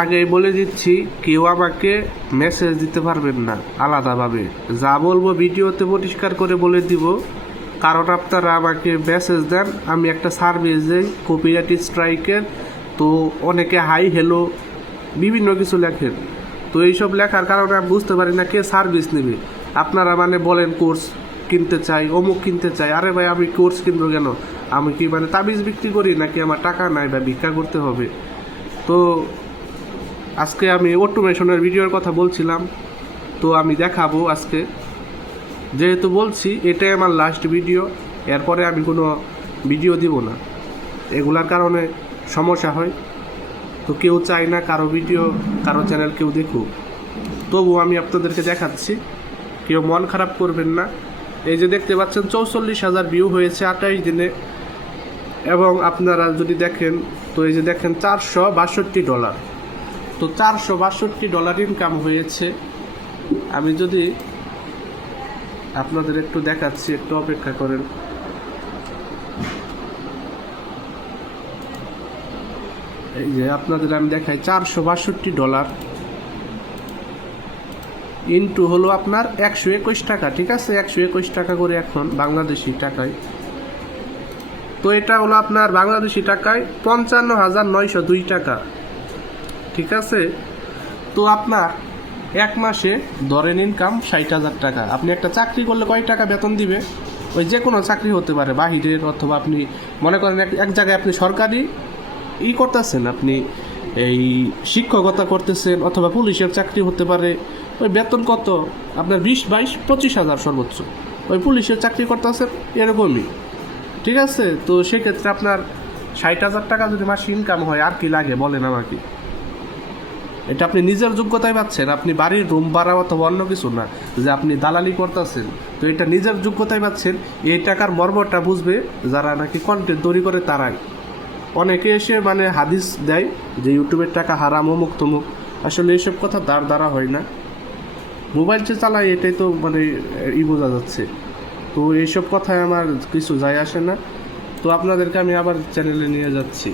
আগেই বলে দিচ্ছি, কেউ আমাকে মেসেজ দিতে পারবেন না আলাদাভাবে। যা বলবো ভিডিওতে পরিষ্কার করে বলে দিব, কারণ আপনারা আমাকে মেসেজ দেন, আমি একটা সার্ভিস দিই কপিরাইট স্ট্রাইকের। তো অনেকে হাই হ্যালো বিভিন্ন কিছু লেখেন, তো এইসব লেখার কারণে আমি বুঝতে পারি না কে সার্ভিস নেবে। আপনারা মানে বলেন কোর্স কিনতে চাই, অমুক কিনতে চাই। আরে ভাই, আমি কোর্স কিনবো কেন? আমি কি মানে তাবিজ বিক্রি করি নাকি? আমার টাকা নাই বা ভিক্ষা করতে হবে? তো আজকে আমি অটোমেশনের ভিডিওর কথা বলছিলাম, তো আমি দেখাবো আজকে। যেহেতু বলছি এটাই আমার লাস্ট ভিডিও, এরপরে আমি কোনো ভিডিও দিব না, এগুলার কারণে সমস্যা হয়। তো কেউ চায় না কারো ভিডিও, কারো চ্যানেল কেউ দেখুক, তবু আমি আপনাদেরকে দেখাচ্ছি, কেউ মন খারাপ করবেন না। এই যে দেখতে পাচ্ছেন 44,000 ভিউ হয়েছে 28 দিনে। এবং আপনারা যদি দেখেন, তো এই যে দেখেন $462, তো $462 ইনকাম হয়েছে। আমি যদি আপনাদের একটু দেখাচ্ছি, একটু অপেক্ষা করেন। এই যে আপনাদের আমি দেখাই, $462 ইন্টু হলো আপনার 121 টাকা, ঠিক আছে? 121 টাকা করে এখন বাংলাদেশি টাকায়। তো এটা হলো আপনার বাংলাদেশি টাকায় 55,902 টাকা, ঠিক আছে? তো আপনার এক মাসে ধরেন ইনকাম 60,000 টাকা। আপনি একটা চাকরি করলে কয় টাকা বেতন দিবে? ওই যে কোনো চাকরি হতে পারে, বাহিরের, অথবা আপনি মনে করেন এক জায়গায় আপনি সরকারি করতেছেন, আপনি এই শিক্ষকতা করতেছেন, অথবা পুলিশের চাকরি হতে পারে। ওই বেতন কত আপনার 20, 22, 25,000 সর্বোচ্চ। ওই পুলিশের চাকরি করতেছেন এরকমই, ঠিক আছে? তো সেক্ষেত্রে আপনার 60,000 টাকা যদি মাসে ইনকাম হয়, আর কি লাগে বলেন আমাকে? এটা আপনি নিজের যোগ্যতায় পাচ্ছেন, আপনি বাড়ির রুম ভাড়া অথবা অন্য কিছু না, যে আপনি দালালি করতেছেন। তো এটা নিজের যোগ্যতায় পাচ্ছেন। এই টাকার মর্মটা বুঝবে যারা নাকি কন্টেন্ট তৈরি করে, তারাই। অনেকে এসে মানে হাদিস দেয় যে ইউটিউবের টাকা হারাম, অমুক তমুক। আসলে এইসব কথা তার দ্বারা হয় না। মোবাইল যে চালায় এটাই তো মানে বোঝা যাচ্ছে। তো এইসব কথায় আমার কিছু যায় আসে না। তো আপনাদেরকে আমি আবার চ্যানেলে নিয়ে যাচ্ছি।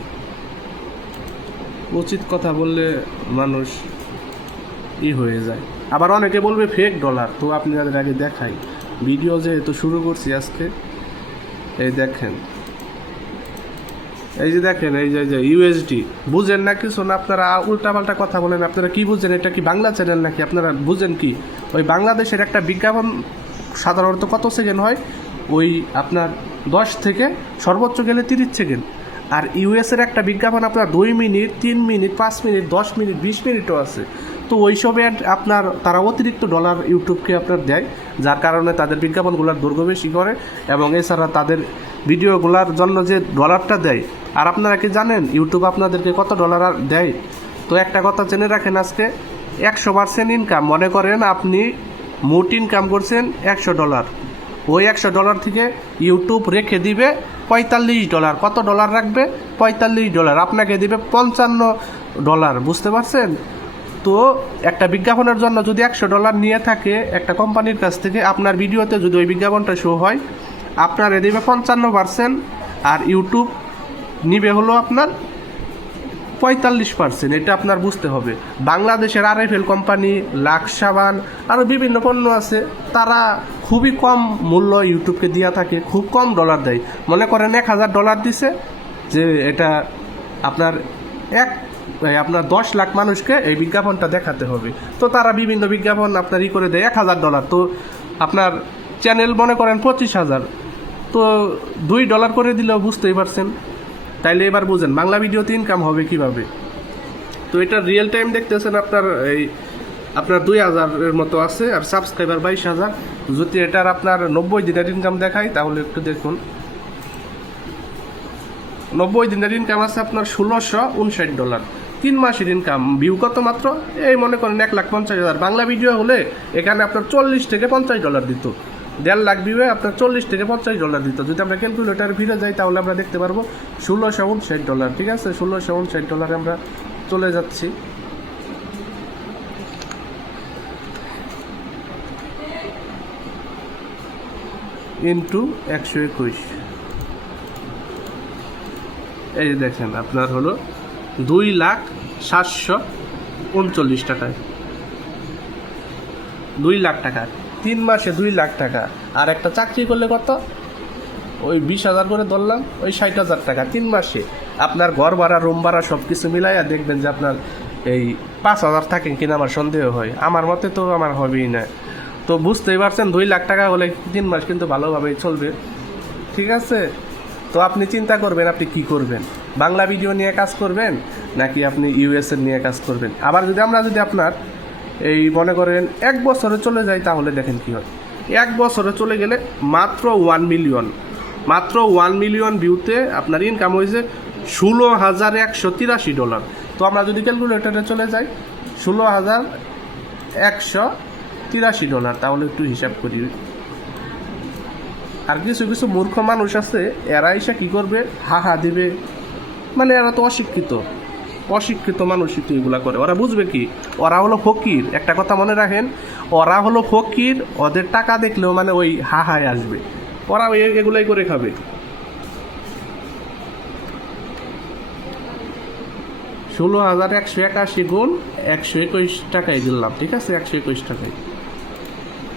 উচিত কথা বললে মানুষ হয়ে যায়। আবার অনেকে বলবে ফেক ডলার। তো আপনাদের আগে দেখাই, ভিডিও যেহেতু শুরু করছি আজকে। এই দেখেন, এই যে দেখেন, এই যে ইউএসডি। বুঝেন না কিছু না, আপনারা উল্টাপাল্টা কথা বলেন। আপনারা কি বুঝেন? এটা কি বাংলা চ্যানেল নাকি? আপনারা বুঝেন কি? ওই বাংলাদেশের একটা বিজ্ঞাপন সাধারণত কত সেকেন্ড হয়? ওই আপনার 10 থেকে সর্বোচ্চ গেলে 30 সেকেন্ড। আর ইউএসের একটা বিজ্ঞাপন আপনার 2 মিনিট, 3 মিনিট, 5 মিনিট, 10 মিনিট, 20 মিনিটও আছে। তো ওইসব অ্যাড আপনার তারা অতিরিক্ত ডলার ইউটিউবকে আপনার দেয়, যার কারণে তাদের বিজ্ঞাপনগুলোর দৈর্ঘ্য বেশি করে। এবং এছাড়া তাদের ভিডিওগুলোর জন্য যে ডলারটা দেয়, আর আপনারা কি জানেন ইউটিউব আপনাদেরকে কত ডলার দেয়? তো একটা কথা জেনে রাখেন, আজকে 100% ইনকাম, মনে করেন আপনি মোট ইনকাম করছেন $100, ওই $100 থেকে ইউটিউব রেখে দিবে $45। কত ডলার রাখবে? $45। আপনাকে দিবে $55। বুঝতে পারছেন? তো একটা বিজ্ঞাপনের জন্য যদি $100 নিয়ে থাকে একটা কোম্পানির কাছ থেকে, আপনার ভিডিওতে যদি ওই বিজ্ঞাপনটা শো হয়, আপনার দেবে 55%, আর ইউটিউব নিবে হলো আপনার 45%। এটা আপনার বুঝতে হবে। বাংলাদেশের RFL কোম্পানি, লাক্স সাবান, আরও বিভিন্ন পণ্য আছে, তারা খুবই কম মূল্য ইউটিউবকে দেওয়া থাকে, খুব কম ডলার দেয়। মনে করেন $1,000 দিছে, যে এটা আপনার আপনার 10 লাখ মানুষকে এই বিজ্ঞাপনটা দেখাতে হবে। তো তারা বিভিন্ন বিজ্ঞাপন আপনার করে দেয় $1,000। তো আপনার চ্যানেল মনে করেন 25,000, তো $2 করে দিলেও বুঝতেই পারছেন। তাইলে এবার বুঝেন বাংলা ভিডিওতে ইনকাম হবে কিভাবে। তো এটা রিয়েল টাইম দেখতেছেন আপনার আপনার 2,000-এর মতো আছে, আর সাবস্ক্রাইবার 22,000। যদি এটার আপনার 90 দিনের ইনকাম দেখাই, তাহলে একটু দেখুন। 90 দিনের ইনকাম আছে আপনার $1,659। 3 মাসের ইনকাম। ভিউ কত? মাত্র এই মনে করেন 1,50,000। বাংলা ভিডিও হলে এখানে আপনার $40 থেকে $50 দিত। 1.5 লাখ ভিউয়ে আপনার $40 থেকে $50 দিত। যদি আমরা ক্যালকুলেটার ভিড়ে যাই, তাহলে আমরা দেখতে পারবো $1,659, ঠিক আছে? $1,659 আমরা চলে যাচ্ছি। ইন্টু 121, এই যে দেখেন আপনার হলো 2,07,000 39 টাকায়, 2 লাখ টাকা 3 মাসে 2 লাখ টাকা। আর একটা চাকরি করলে কত, ওই 20,000 করে ধরলাম, ওই 60,000 টাকা 3 মাসে। আপনার ঘর ভাড়া, রুম ভাড়া সব কিছু মিলাইয়া দেখবেন যে আপনার এই 5,000 থাকেন কিনা আমার সন্দেহ হয়। আমার মতে তো আমার হবেই না। তো বুঝতেই পারছেন 2 লাখ টাকা হলে 3 মাস কিন্তু ভালোভাবেই চলবে, ঠিক আছে। তো আপনি চিন্তা করবেন আপনি কি করবেন, বাংলা ভিডিও নিয়ে কাজ করবেন নাকি আপনি ইউএসএর নিয়ে কাজ করবেন। আবার যদি আপনার এই মনে করেন 1 বছরে চলে যায়, তাহলে দেখেন কি হয়। 1 বছরে চলে গেলে মাত্র 1 মিলিয়ন ভিউতে আপনার ইনকাম হয়েছে $16,183। তো আমরা যদি ক্যালকুলেটরে চলে যাই, $16,183, তাহলে একটু হিসাব করি। আর কিছু কিছু মূর্খ মানুষ আছে, এরা এসে কী করবে, হাহা দিবে। মানে এরা তো অশিক্ষিত মানুষই তো এগুলা করে। ওরা বুঝবে কি, ওরা হলো ফকির। একটা কথা মনে রাখেন, ওরা হলো ফকির। ওদের টাকা দেখলেও মানে ওই হাহায় আসবে, ওরা এগুলাই করে খাবে। $16,181 গুণ 121 টাকায় দিলাম, ঠিক আছে, 121 টাকায়।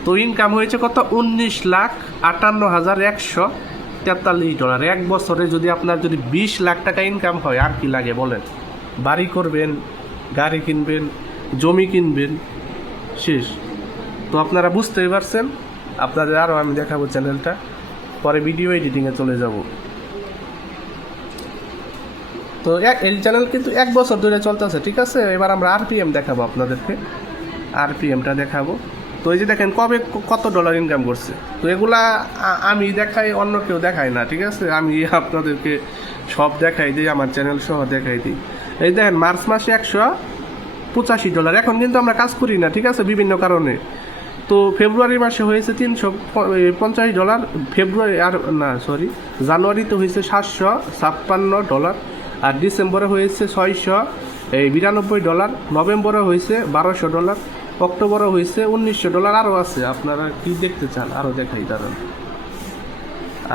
তো ইনকাম হয়েছে কত, $19,58,143। 1 বছরে যদি আপনার যদি 20 লাখ টাকা ইনকাম হয়, আর কি লাগে বলেন। বাড়ি করবেন, গাড়ি কিনবেন, জমি কিনবেন, শেষ। তো আপনারা বুঝতেই পারছেন। আপনাদের আরও আমি দেখাবো চ্যানেলটা, পরে ভিডিও এডিটিংয়ে চলে যাব। তো এই চ্যানেল কিন্তু 1 বছর ধরে চলতেছে, ঠিক আছে। এবার আমরা আরপিএম দেখাবো আপনাদেরকে, আরপিএমটা দেখাবো। তো এই যে দেখেন কবে কত ডলার ইনকাম করছে। তো এগুলা আমি দেখাই, অন্য কেউ দেখায় না, ঠিক আছে। আমি আপনাদেরকে সব দেখাই দিই, আমার চ্যানেল সহ দেখাই দিই। এই দেখেন মার্চ মাসে $185। এখন কিন্তু আমরা কাজ করি না, ঠিক আছে, বিভিন্ন কারণে। তো ফেব্রুয়ারি মাসে হয়েছে $350। জানুয়ারিতে হয়েছে $756। আর ডিসেম্বরে হয়েছে $692। নভেম্বরে হয়েছে $1,200। অক্টোবরে হয়েছে $1,900। আরও আছে, আপনারা কি দেখতে চান আরও দেখাই, দাঁড়ান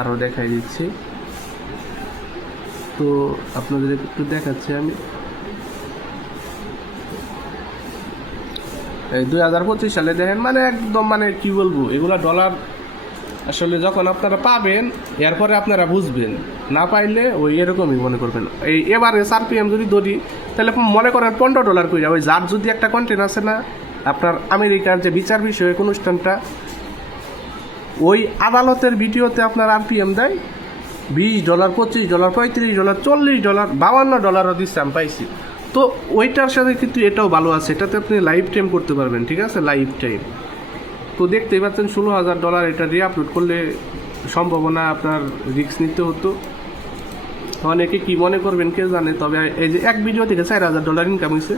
আরও দেখাই দিচ্ছি। তো আপনাদের একটু দেখাচ্ছি আমি। এই 2025 সালে দেখেন, মানে একদম মানে কি বলবো, এগুলা ডলার আসলে যখন আপনারা পাবেন এরপরে আপনারা বুঝবেন, না পাইলে ওই এরকমই মনে করবেন। এবারে আরপিএম যদি ধরি, তাহলে মনে করেন $15 করে। ওই যার যদি একটা কন্টেন্ট আছে না, আপনার আমেরিকার যে বিচার বিষয়ক অনুষ্ঠানটা, ওই আদালতের ভিডিওতে আপনার আরপিএম দেয় $20, $25, $35, $40, $52 দিচ্ছে, আমি পাইছি। তো ওইটার সাথে কিন্তু এটাও ভালো আছে, এটাতে আপনি লাইভ টাইম করতে পারবেন, ঠিক আছে, লাইভ টাইম। তো দেখতেই পাচ্ছেন $16,000। এটা রিআপলোড করলে সম্ভাবনা আপনার রিস্ক নিতে হতো। অনেকে কি মনে করবেন কে জানে। তবে এই যে এক ভিডিও থেকে $4,000 ইনকাম হয়েছে।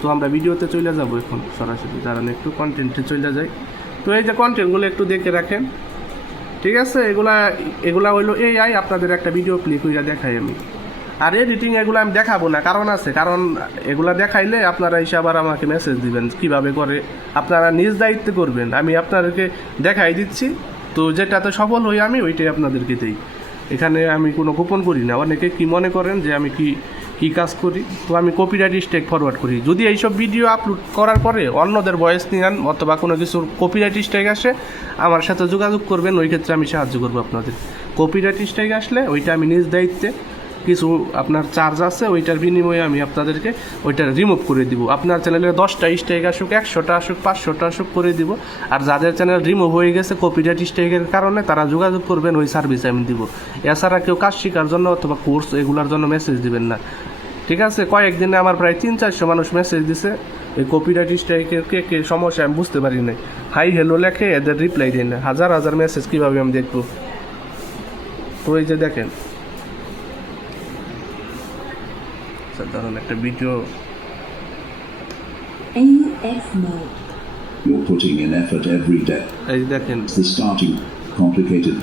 তো আমরা ভিডিওতে চলে যাব এখন সরাসরি, দাঁড়ান একটু কন্টেন্টে চলে যাই। তো এই যে কন্টেন্টগুলো একটু দেখে রাখেন, ঠিক আছে। এগুলা হইলো AI, আপনাদের একটা ভিডিও ক্লিক হইয়া দেখাই আমি। আর এডিটিং এগুলো আমি দেখাবো না, কারণ এগুলা দেখাইলে আপনারা এসে আবার আমাকে মেসেজ দিবেন কিভাবে করে। আপনারা নিজ দায়িত্বে করবেন, আমি আপনাদেরকে দেখাই দিচ্ছি। তো যেটাতে সফল হই আমি, ওইটাই আপনাদেরকে দিই। এখানে আমি কোনো গোপন করি না। অনেকে কি মনে করেন যে আমি কি কাজ করি। তো আমি কপিরাইট স্ট্রাইক ফরওয়ার্ড করি। যদি এইসব ভিডিও আপলোড করার পরে অন্যদের ভয়েস নিয়ে অথবা কোনো কিছুর কপিরাইট স্ট্রাইক আসে, আমার সাথে যোগাযোগ করবেন, ওই ক্ষেত্রে আমি সাহায্য করবো আপনাদের। কপিরাইট স্ট্রাইক আসলে ওইটা আমি নিজ দায়িত্বে, কিছু আপনার চার্জ আছে, ওইটার বিনিময়ে আমি আপনাদেরকে ওইটা রিমুভ করে দিব। আপনার চ্যানেলে 10টা স্ট্রাইক আসুক, 100টা আসুক, 500টা আসুক করে দিব। আর যাদের চ্যানেল রিমুভ হয়ে গেছে কপিরাইট স্ট্রাইকের কারণে, তারা যোগাযোগ করবেন, ওই সার্ভিস আমি দিব। এছাড়া কেউ কাজ শেখার জন্য অথবা কোর্স এগুলোর জন্য মেসেজ দিবেন না, ঠিক আছে। কয়েকদিনে আমার প্রায় 300-400 মানুষ মেসেজ দিছে এই কপিরাইট স্ট্রাইকের কে সমস্যা আমি বুঝতে পারি নাই। হাই হ্যালো লেখে এদের রিপ্লাই দিই না। হাজার হাজার মেসেজ কীভাবে আমি দেখবো। তো এই যে দেখেন, সাধারণ একটা video. You're putting in effort every day. এই দেখেন, It's the starting complicated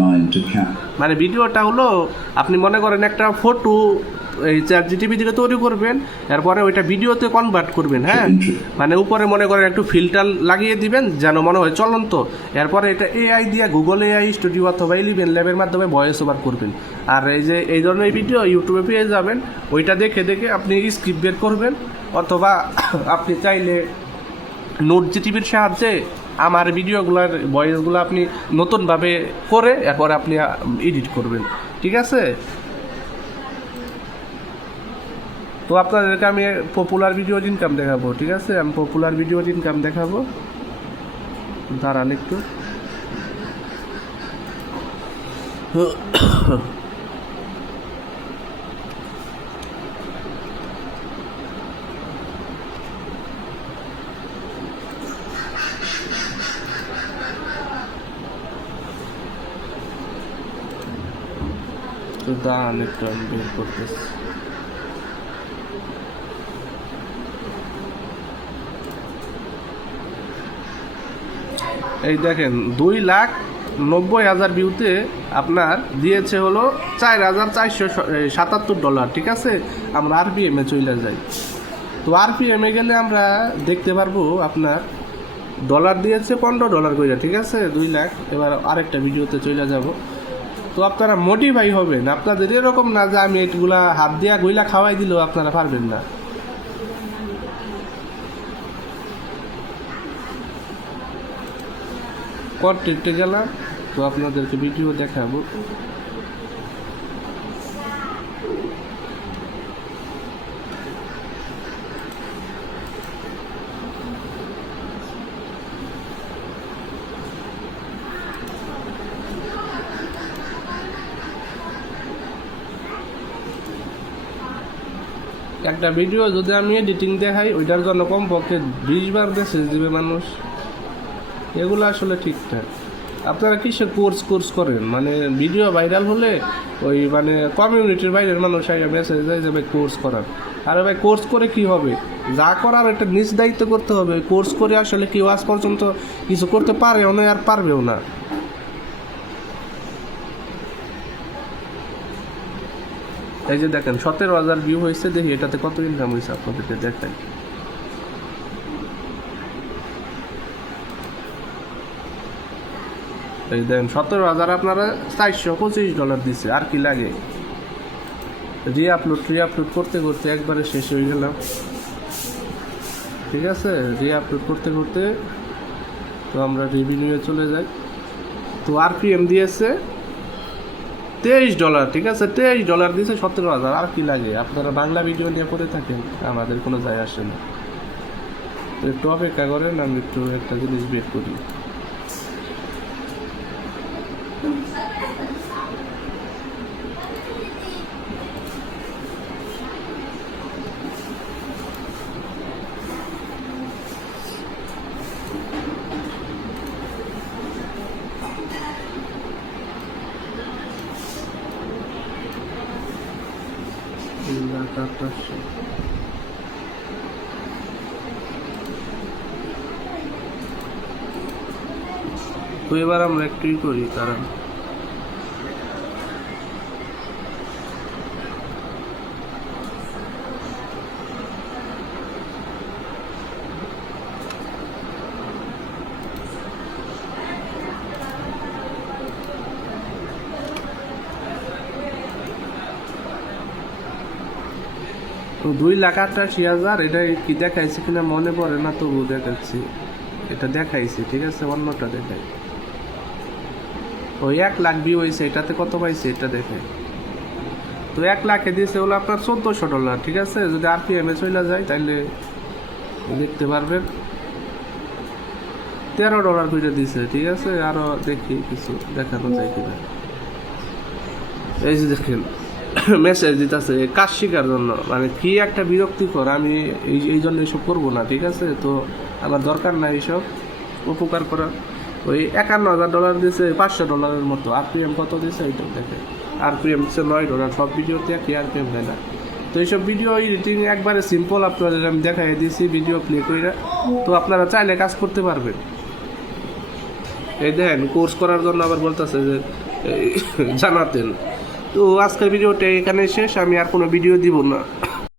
line to cap. মানে ভিডিওটা হলো, আপনি মনে করেন একটা ফটো এই চ্যাট জিটিপি থেকে তৈরি করবেন, এরপরে ওইটা ভিডিওতে কনভার্ট করবেন, হ্যাঁ, মানে উপরে মনে করেন একটু ফিল্টার লাগিয়ে দিবেন যেন মনে হয় চলন্ত, এরপরে এটা এআই দিয়ে গুগল এআই স্টুডিও অথবা 11 ল্যাবের মাধ্যমে ভয়েস ওভার করবেন। আর এই যে এই ধরনের ভিডিও ইউটিউবে পেয়ে যাবেন, ওইটা দেখে দেখে আপনি স্ক্রিপ্ট বের করবেন, অথবা আপনি চাইলে নোট জিটিপির সাহায্যে আমার ভিডিওগুলোর ভয়েসগুলো আপনি নতুনভাবে করে এরপর আপনি এডিট করবেন, ঠিক আছে? তো আপনাদেরকে আমি পপুলার ভিডিও ইনকাম দেখাবো, ঠিক আছে? আমি পপুলার ভিডিও ইনকাম দেখাবো, দাঁড়ান একটু। তো দাঁড়ান একটু, আমি বের করতেছি। এই দেখেন 2,90,000 ভিউতে আপনার দিয়েছে হলো $4,477, ঠিক আছে? আমরা আরপিএমে চলে যাই। তো আরপিএমে গেলে আমরা দেখতে পারবো আপনার ডলার দিয়েছে $15 করে, ঠিক আছে? 2 লাখ। এবার আরেকটা ভিডিওতে চলে যাব। তো আপনারা মোটিভাই হবেন, আপনাদের এরকম না যে আমি এগুলা হাত দিয়া গইলা খাওয়াই দিলেও আপনারা পারবেন না। কন্টেন্টে গেলাম, তো আপনাদেরকে ভিডিও দেখাবো। একটা ভিডিও যদি আমি এডিটিং দেখাই, ওইটার জন্য কমপক্ষে 20 বার মেসেজ দিবে মানুষ। এগুলো আসলে ঠিকঠাক। আপনারা কিসের কোর্স করেন? মানে ভিডিও ভাইরাল হলে ওই মানে কমিউনিটির বাইরের মানুষ মেসেজ দেয় যে ভাই কোর্স করার। আরে ভাই কোর্স করে কি হবে? যা করার একটা নিজ দায়িত্ব করতে হবে। কোর্স করে আসলে কেউ আজ পর্যন্ত কিছু করতে পারেও না, আর পারবেও না। এই যে দেখেন 17,000 ভিউ হয়েছে, দেখি এটাতে কত ইনকাম হয়েছে আপনাদেরকে দেখাই। এই দেখেন 17,000 আপনারা $425 দিচ্ছে, আর কি লাগে? রিআপলোড করতে করতে একবারে শেষ হয়ে গেলাম, ঠিক আছে? রিআপলোড করতে করতে তো আমরা রেভিনিউয়ে চলে যাই। তো আরপিএম দিয়েছে $23, ঠিক আছে? $23 দিয়েছে 17,000, আর কি লাগে? আপনারা বাংলা ভিডিও নিয়ে পড়ে থাকেন, আমাদের কোনো যায় আসে না। তো একটু অপেক্ষা করেন, আমি একটু একটা জিনিস বের করি। তো এবার আমরা একটুই করি, কারণ তো 2,88,000 এটা কি দেখাইছে কিনা মনে পড়ে না, তবু দেখাচ্ছি। এটা দেখাইছে, ঠিক আছে? অন্যটা দেখাই। ওই 1 লাখ ভিউ হয়েছে, এটাতে কত পাইছে এটা দেখাই। তো 1 লাখে দিয়েছে হলো আপনার $1,400, ঠিক আছে? যদি আরপিএমে চলে যায় তাহলে দেখতে পারবেন $13 করে দিছে, ঠিক আছে? আরো দেখি কিছু দেখানো যায় কিনা। এই যে দেখেন মেসেজ দিতেছে কাজ শেখার জন্য, মানে কি একটা বিরক্তিকর। আমি এই জন্য এইসব করবো না, ঠিক আছে? তো আমার দরকার নাই এইসব উপকার করার। ওই $51,000 দিয়েছে, $500 মতো। আরপিএম কত দিয়েছে এইটা দেখে, আরপিএম দিচ্ছে $9। সব ভিডিওতে কি আরপিএম দেয় না। তো এইসব ভিডিও এডিটিং একবারে সিম্পল, আপনাদের আমি দেখাই দিয়েছি ভিডিও প্লে করে। তো আপনারা চাইলে কাজ করতে পারবেন। এই দেখেন কোর্স করার জন্য আবার বলতেছে যে জানাতেন। তো আজকের ভিডিওটা এখানে শেষ, আমি আর কোনো ভিডিও দিব না।